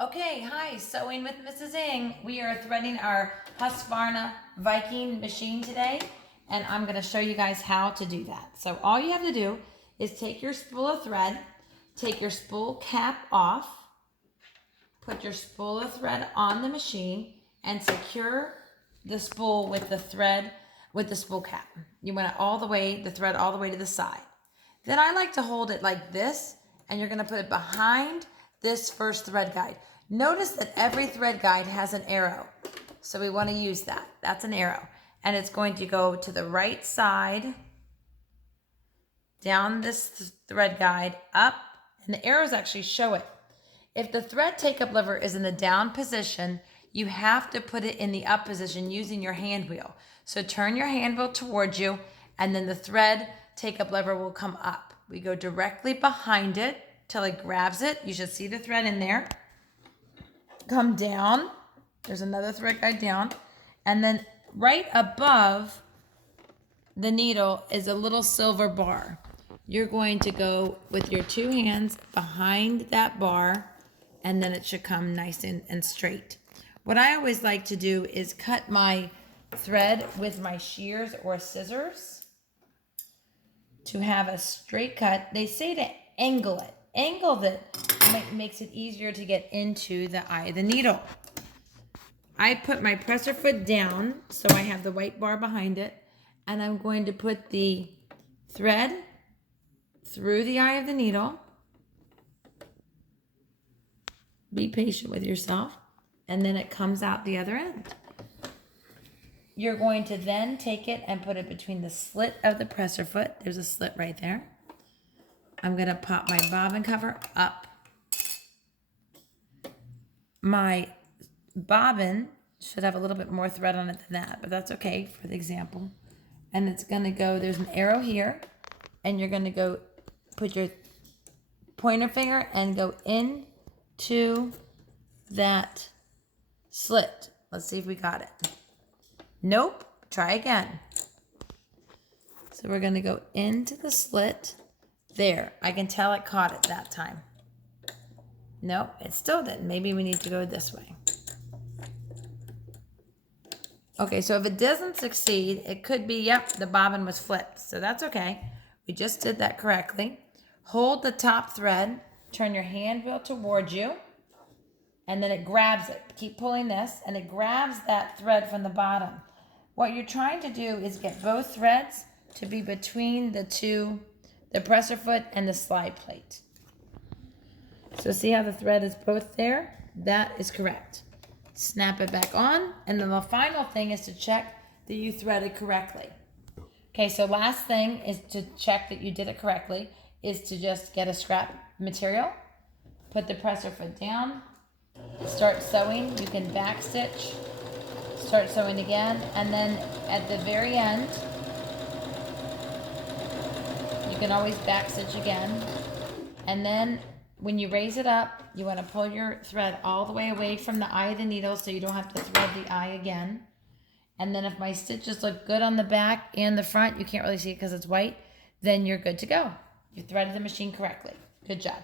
Okay, hi, Sewing with Mrs. Ng. We are threading our Husqvarna Viking machine today, and I'm going to show you guys how to do that. So all you have to do is take your spool of thread, take your spool cap off, put your spool of thread on the machine, and secure the spool with the thread with the spool cap. You want it all the way, the thread all the way to the side. Then I like to hold it like this, and you're going to put it behind this first thread guide. Notice that every thread guide has an arrow, so we want to use that. That's an arrow, and it's going to go to the right side, down this thread guide, up, and the arrows actually show it. If the thread take-up lever is in the down position, you have to put it in the up position using your hand wheel. So turn your hand wheel towards you, and then the thread take-up lever will come up. We go directly behind it till it grabs it. You should see the thread in there. Come down. There's another thread guide down. And then right above the needle is a little silver bar. You're going to go with your two hands behind that bar, and then it should come nice and straight. What I always like to do is cut my thread with my shears or scissors to have a straight cut. They say to angle it. Angle it makes it easier to get into the eye of the needle. I put my presser foot down so I have the white bar behind it, and I'm going to put the thread through the eye of the needle. Be patient with yourself, and then it comes out the other end. You're going to then take it and put it between the slit of the presser foot. There's a slit right there. I'm going to pop my bobbin cover up. My bobbin should have a little bit more thread on it than that, but that's okay for the example. And it's going to go, there's an arrow here, and you're going to go put your pointer finger and go into that slit. Let's see if we got it. Nope. Try again. So we're going to go into the slit. There. I can tell it caught it that time. Nope, it still didn't. Maybe we need to go this way. Okay, so if it doesn't succeed, it could be, yep, the bobbin was flipped. So that's okay. We just did that correctly. Hold the top thread. Turn your hand wheel towards you. And then it grabs it. Keep pulling this, and it grabs that thread from the bottom. What you're trying to do is get both threads to be between the presser foot and the slide plate. So see how the thread is both there? That is correct. Snap it back on, and then the final thing is to check that you threaded correctly. Okay, so last thing is to check that you did it correctly is to just get a scrap material, put the presser foot down, start sewing. You can back stitch, start sewing again, and then at the very end, you can always back stitch again. And then when you raise it up, you want to pull your thread all the way away from the eye of the needle so you don't have to thread the eye again. And then if my stitches look good on the back and the front, you can't really see it because it's white, then you're good to go. You threaded the machine correctly. Good job.